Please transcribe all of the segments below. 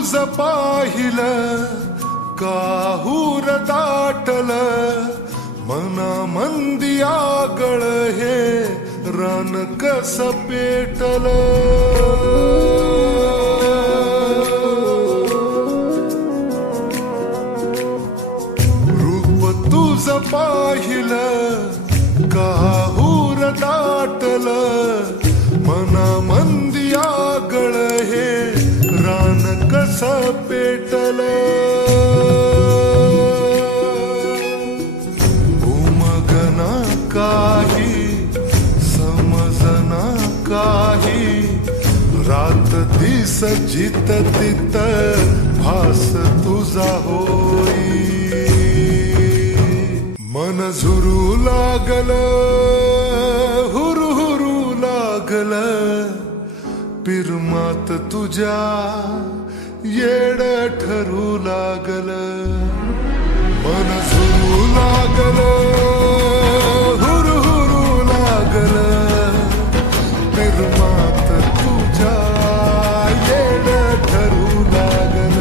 तुझ पाहिलं काहूर दाटल मना मंदी आगळ हे रान कस पेटल रूप तुझ पाहिलं काहूर दाटल मना मंदी आगळ हे रान कस पेटल उमगना काही समजना काही रात दिस जित तित भास तुझा होई मन झुरू लागल हुरू हुरू लागल पिरमात तुझ्या येड ठरू लागल मन झुरू लागल हुरू हुरू लागल पिरमात तुझ्या येड ठरू लागल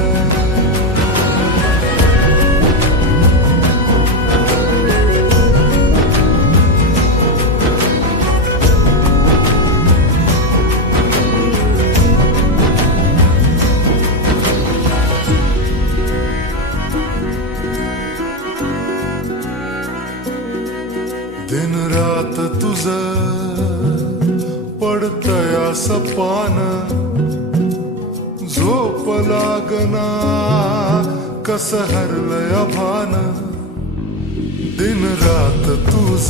दिन रात तुझ पडतया सपान झोप लागना कस हरलय भान दिन रात तुझ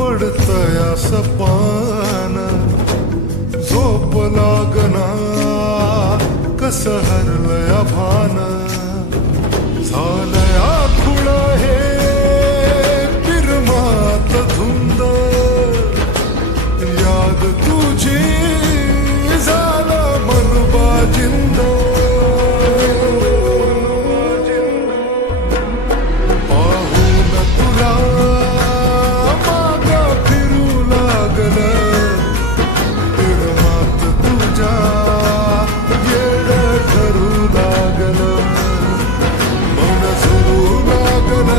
पडतया सपान झोप लागना कस हरलय भान झालया खुळ हे धुंद याद तुझी झाला मनबा जिंद पाहून तुला मागा फिरू लागल पिरमात तुझ्या येड ठरू लागल मन झुरू लागल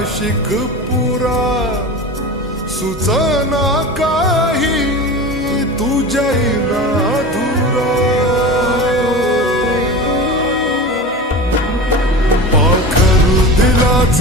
आशिक पुरा सुचना काही तुझ्या धुरा पाखरू दिलाच